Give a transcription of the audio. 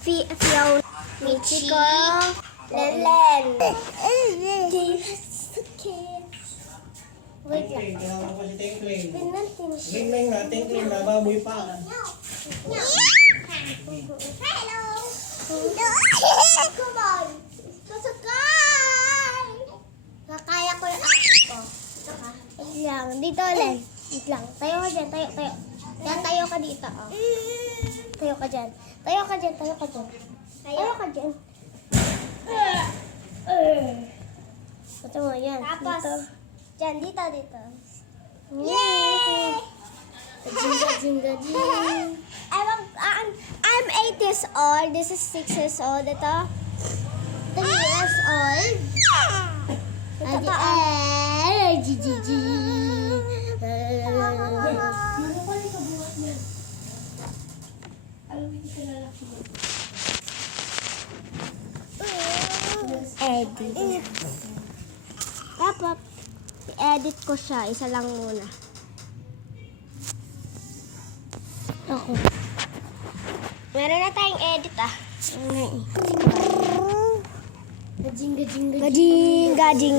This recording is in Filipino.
Fiona, Michiko, Lelen. Wait lang. Kailangan ko si Tinkling. Pinantin siya. Tinkling na, Tinkling na, baboy pa. Hello! Come on! Kasakay! Kakaya ko yung apo ko. Ito ka. Wait lang. Dito ulit. Wait lang. Tayo ka dyan. Tayo. Yan, tayo ka dito. Oh. Tayo ka dyan. Tayo ka dyan. Tayo ka dyan. Ito mo, yan. Tapos, dito. Dyan, dito. Yay! Gajing. I'm 8 years old. This is 6 years old. Ito, 3 years old. Ito pa, Edit. Dapat, i-edit ko siya. Isa lang muna. Ako. Meron na tayong edit Gajing. Gajing.